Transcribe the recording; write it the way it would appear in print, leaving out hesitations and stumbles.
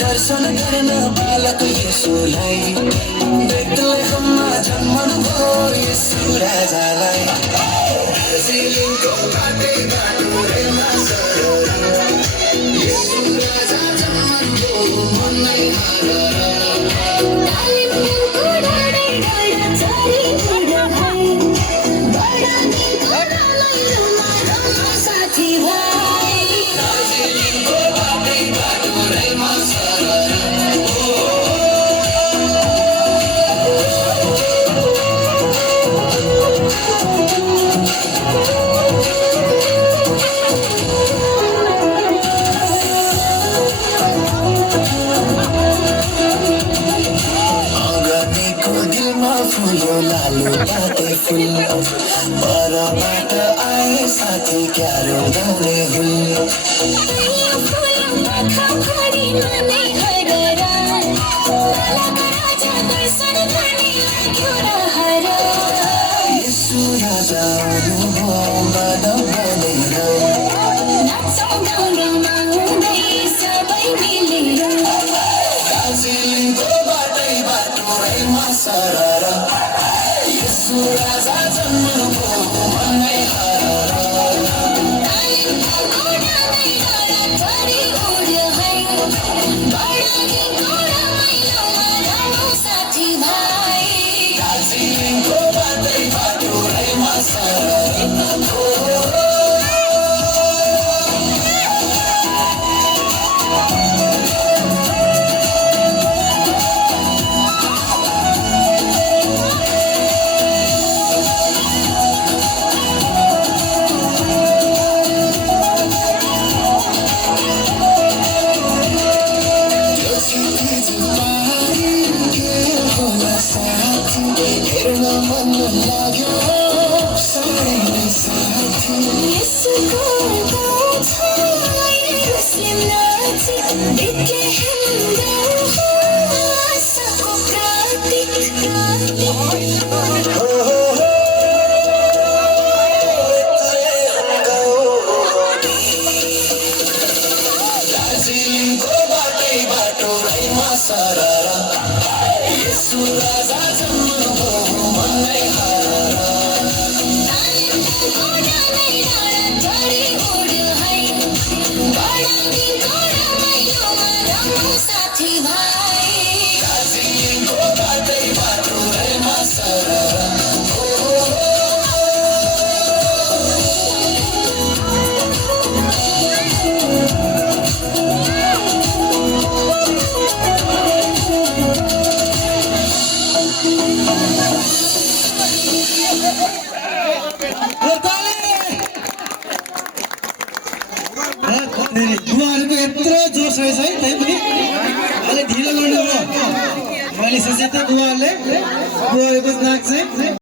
दर्शन गर्न बालक यसुलाई बेग्लै हममा जन्मनु भयो यसु राजालाई दार्जिलिङको बाटै बाटोमा सरर यसु राजा जन्मनु भयो मनै हरर कालिम्पोङको डाँडै डाँडा चारै डाँडा भाइ बडाङको रमाइलोमा रमाउँ साथीभाइ दार्जिलिङको बाटै बाटोमा फुलो लालो बाटे फुल परबाट आए साथी क्यारो दाउने हुल यसु राजा मानव बनेर दार्जिलिङको बाटै बाटोमा सरर यसु राजा जन्मनु भयो मनै हरर कालिम्पोङको डाँडै डाँडा चारै उड्यो है बडाङको रमाइलोमा रमाउँ साथीभाइ दार्जिलिङको बाटै बाटोमा सरर हेर्न मन लाग्यो साह्रै नै साथी यसको गाउँछ मुस्लिम नाची बेथलेहेम आशाको प्रतीक दार्जिलिङको बाटै बाटोमा सरर यसु राजा जन्मनु भयो मनै हरर कालिम्पोङको डाँडै डाँडा चारै उड्यो है बडाङको रमाइलोमा रमाउँ साथीभाइ दार्जिलिङको बाटै बाटोमा सरर बुवाहरूको यत्रो जोस रहेछ है त्यही पनि अलिक ढिलो गर्नुभयो मैले सोचेको थिएँ बुवाहरूको नाक चाहिँ